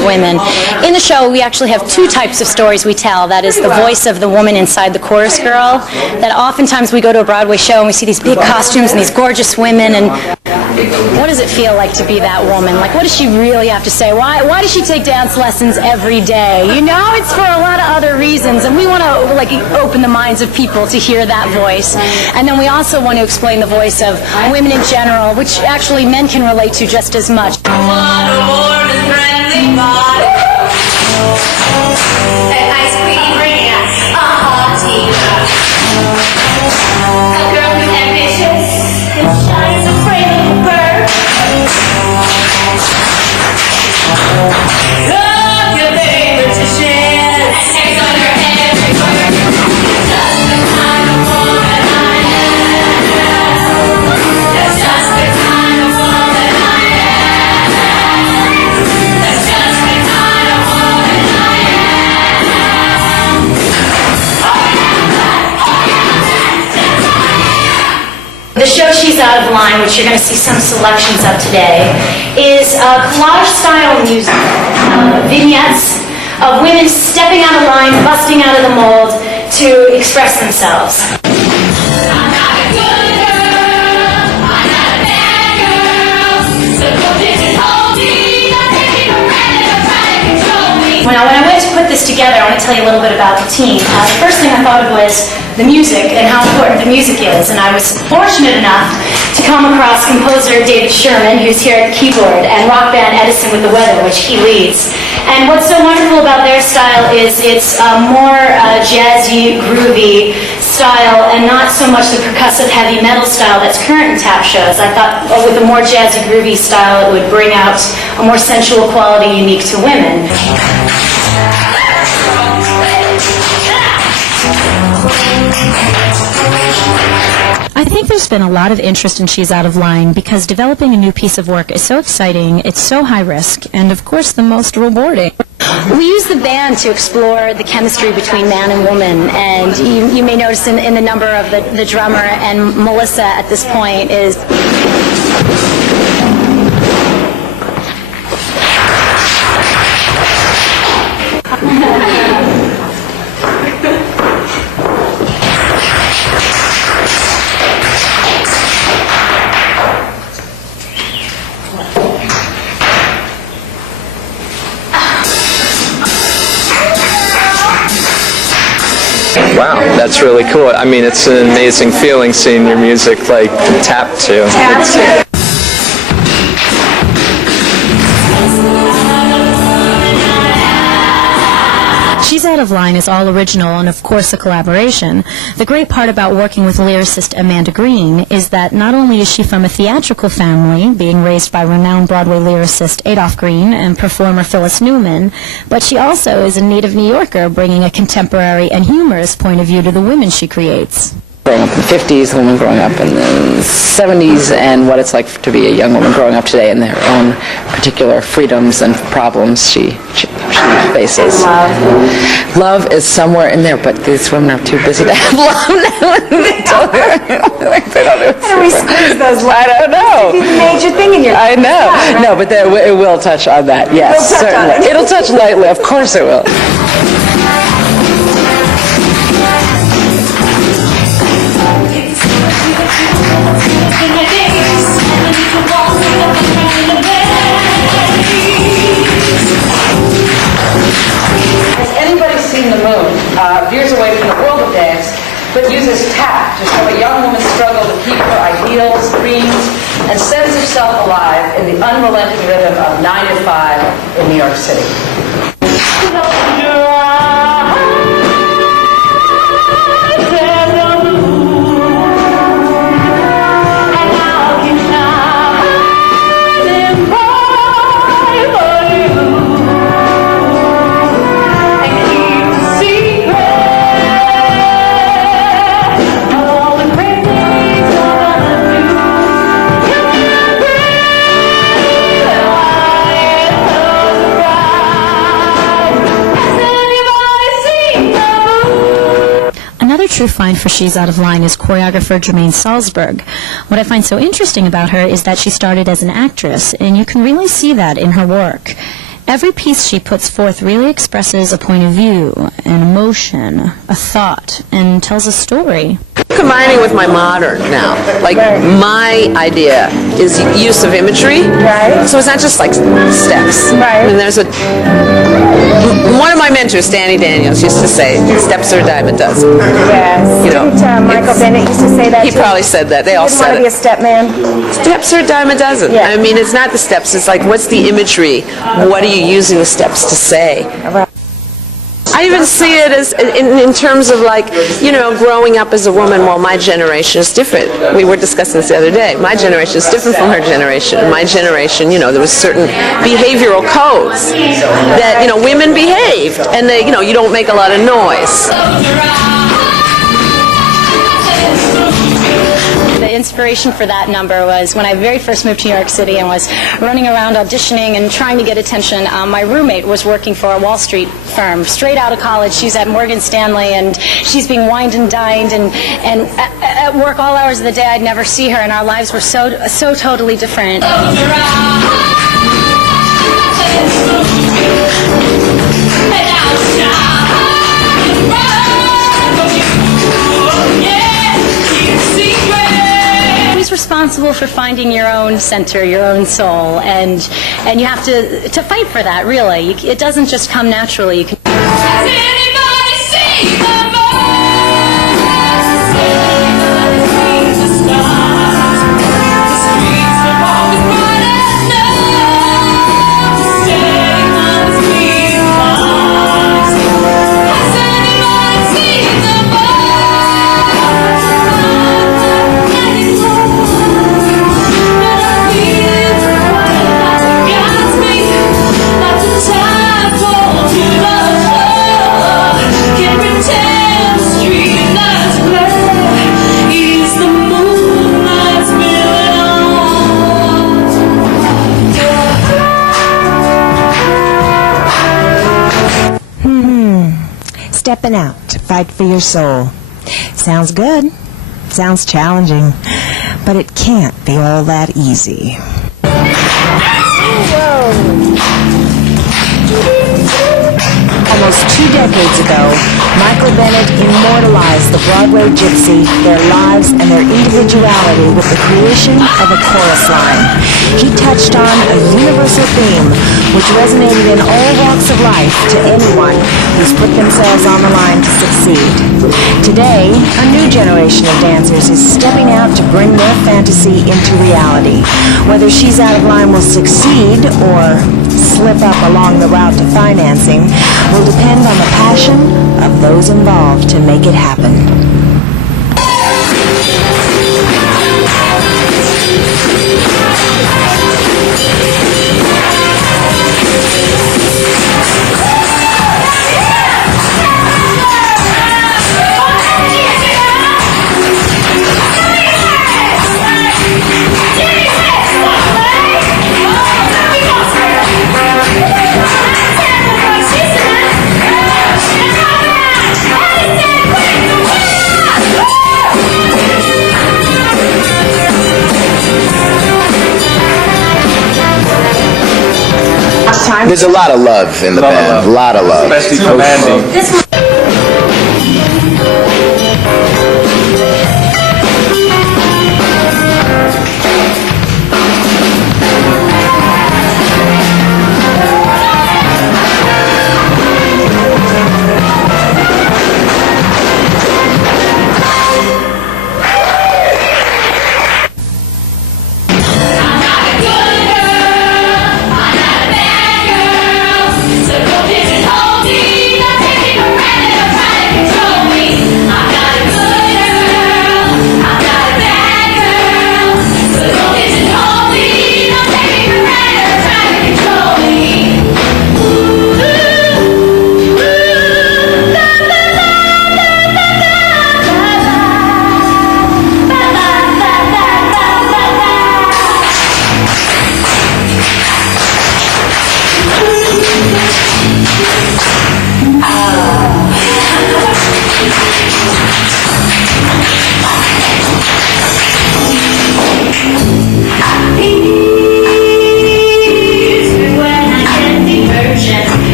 of women. In the show, we actually have two types of stories we tell. That is the voice of the woman inside the chorus girl. That oftentimes we go to a Broadway show and we see these big costumes and these gorgeous women, and what does it feel like to be that woman? Like, what does she really have to say? Why does she take dance lessons every day? You know, it's for a lot of other reasons, and we want to open the minds of people to hear that voice. And then we also want to explain the voice of women in general, which actually men can relate to just as much. The show She's Out of Line, which you're going to see some selections of today, is a collage-style music, vignettes of women stepping out of line, busting out of the mold to express themselves. When I went to put this together, I want to tell you a little bit about the team. The first thing I thought of was the music and how important the music is. And I was fortunate enough to come across composer David Sherman, who's here at the keyboard, and rock band Edison with the Weather, which he leads. And what's so wonderful about their style is it's a more jazzy, groovy style, and not so much the percussive heavy metal style that's current in tap shows. I thought with a more jazzy, groovy style, it would bring out a more sensual quality unique to women. I think there's been a lot of interest in She's Out of Line because developing a new piece of work is so exciting, it's so high risk, and of course the most rewarding. We use the band to explore the chemistry between man and woman, and you may notice in the number of the drummer, and Melissa at this point is... Wow, that's really cool. I mean, it's an amazing feeling seeing your music tap to. She's Out of Line is all original and, of course, a collaboration. The great part about working with lyricist Amanda Green is that not only is she from a theatrical family, being raised by renowned Broadway lyricist Adolph Green and performer Phyllis Newman, but she also is a native New Yorker, bringing a contemporary and humorous point of view to the women she creates. Growing up in the 50s, a woman growing up in the 70s, and what it's like to be a young woman growing up today and their own particular freedoms and problems she faces. Love is somewhere in there, but these women are too busy to have love now. They don't we squeeze those love? I don't know. It's a major thing in your life. I know. Right? No, but it will touch on that, yes, certainly. It'll touch lightly, of course it will. Veers away from the world of dance, but uses tap to show a young woman's struggle to keep her ideals, dreams, and sense of self alive in the unrelenting rhythm of 9 to 5 in New York City. True find for She's Out of Line is choreographer Jermaine Salzberg. What I find so interesting about her is that she started as an actress, and you can really see that in her work. Every piece she puts forth really expresses a point of view, an emotion, a thought, and tells a story. Combining with my modern now. Like, my idea is use of imagery. Right. So it's not just like steps. Right. And there's one of my mentors, Danny Daniels, used to say, steps are a dime a dozen. Yes. You know, Didn't Michael Bennett used to say that He too? probably said that. They all Didn't want said to be a it. step man? Steps are a dime a dozen. Yeah. I mean, it's not the steps. It's like, what's the imagery? What are you using the steps to say? I even see it as in terms of, like, you know, growing up as a woman. Well, my generation is different. We were discussing this the other day. My generation is different from her generation. In my generation, you know, there was certain behavioral codes that, you know, women behaved, and they, you know, you don't make a lot of noise. The inspiration for that number was when I very first moved to New York City and was running around auditioning and trying to get attention. My roommate was working for a Wall Street firm, straight out of college. She's at Morgan Stanley, and she's being wined and dined, and at work all hours of the day I'd never see her, and our lives were so totally different. Responsible for finding your own center, your own soul, and you have to fight for that. Really, it doesn't just come naturally. You can. Has anybody seen the Stepping out to fight for your soul. Sounds good. Sounds challenging. But it can't be all that easy. Almost 2 decades ago, Michael Bennett immortalized the Broadway gypsy, their lives, and their individuality with the creation of a chorus line. He touched on a universal theme which resonated in all walks of life to anyone who's put themselves on the line to succeed. Today, a new generation of dancers is stepping out to bring their fantasy into reality. Whether She's Out of Line will succeed or slip up along the route to financing will depend on the passion of those involved to make it happen. There's a lot of love in the band. A lot of love. Especially from Mandy. So go ahead and hold me, now take it around.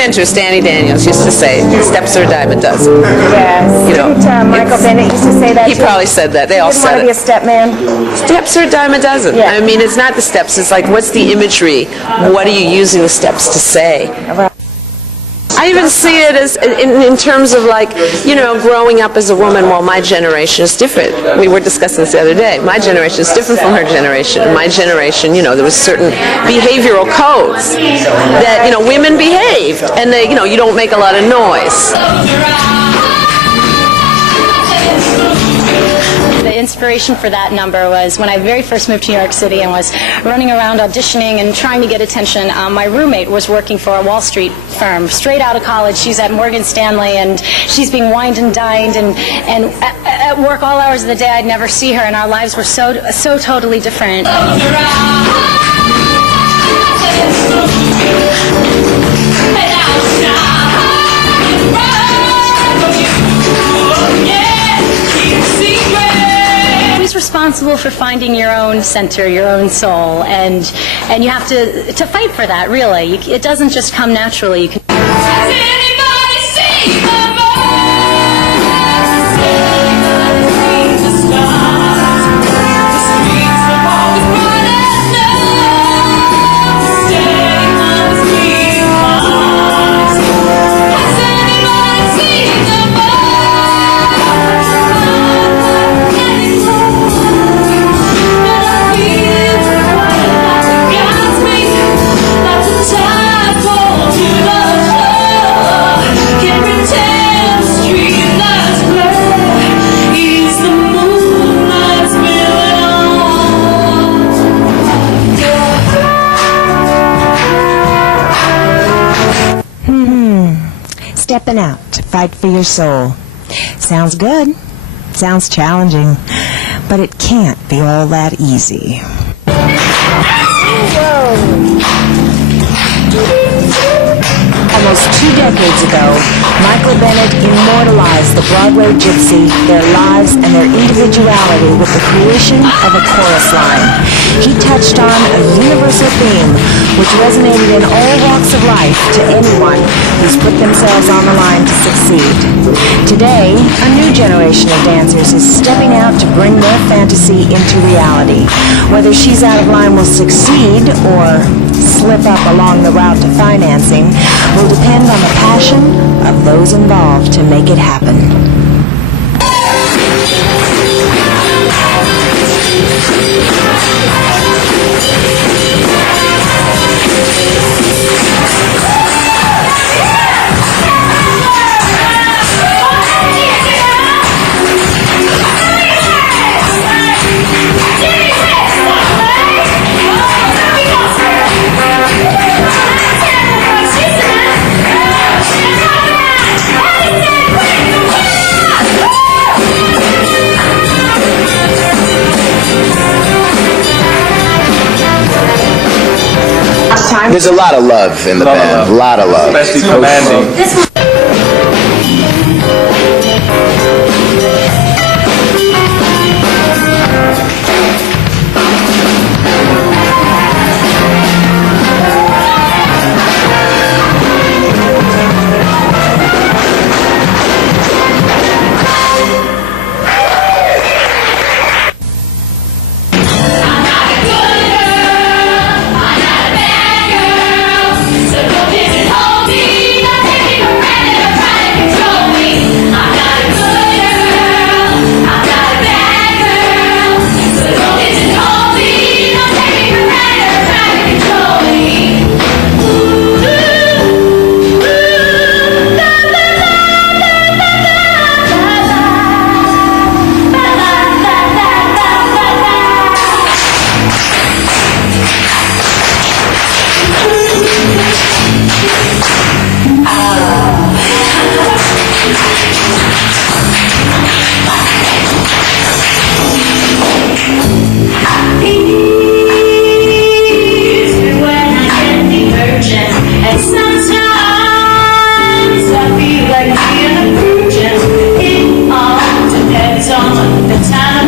mentor, Stanley Daniels, used to say, steps are a dime a dozen. Yes. You know, Didn't Michael Bennett used to say that He too? probably said that. They all Didn't want said to be a it. step man? Steps are a dime a dozen. Yeah. I mean, it's not the steps. It's like, what's the imagery? What are you using the steps to say? I even see it as in terms of like, you know, growing up as a woman. Well, my generation is different. We were discussing this the other day. My generation is different from her generation. In my generation, you know, there was certain behavioral codes that, you know, women behaved, and they, you know, you don't make a lot of noise. The inspiration for that number was when I very first moved to New York City and was running around auditioning and trying to get attention. My roommate was working for a Wall Street firm, straight out of college. She's at Morgan Stanley, and she's being wined and dined, and at work all hours of the day I'd never see her, and our lives were so totally different. Responsible for finding your own center, your own soul, and you have to fight for that. Really, it doesn't just come naturally. You can. Stepping out to fight for your soul. Sounds good. Sounds challenging. But it can't be all that easy. Almost 2 decades ago, Michael Bennett immortalized the Broadway Gypsy, their lives, and their individuality with the creation of a chorus line. He touched on a universal theme which resonated in all walks of life to anyone who's put themselves on the line to succeed. Today, a new generation of dancers is stepping out to bring their fantasy into reality. Whether She's Out of Line will succeed or slip up along the route to financing will depend on the passion of those involved to make it happen. There's a lot of love in the band. A lot of love. Especially for Mandy. Time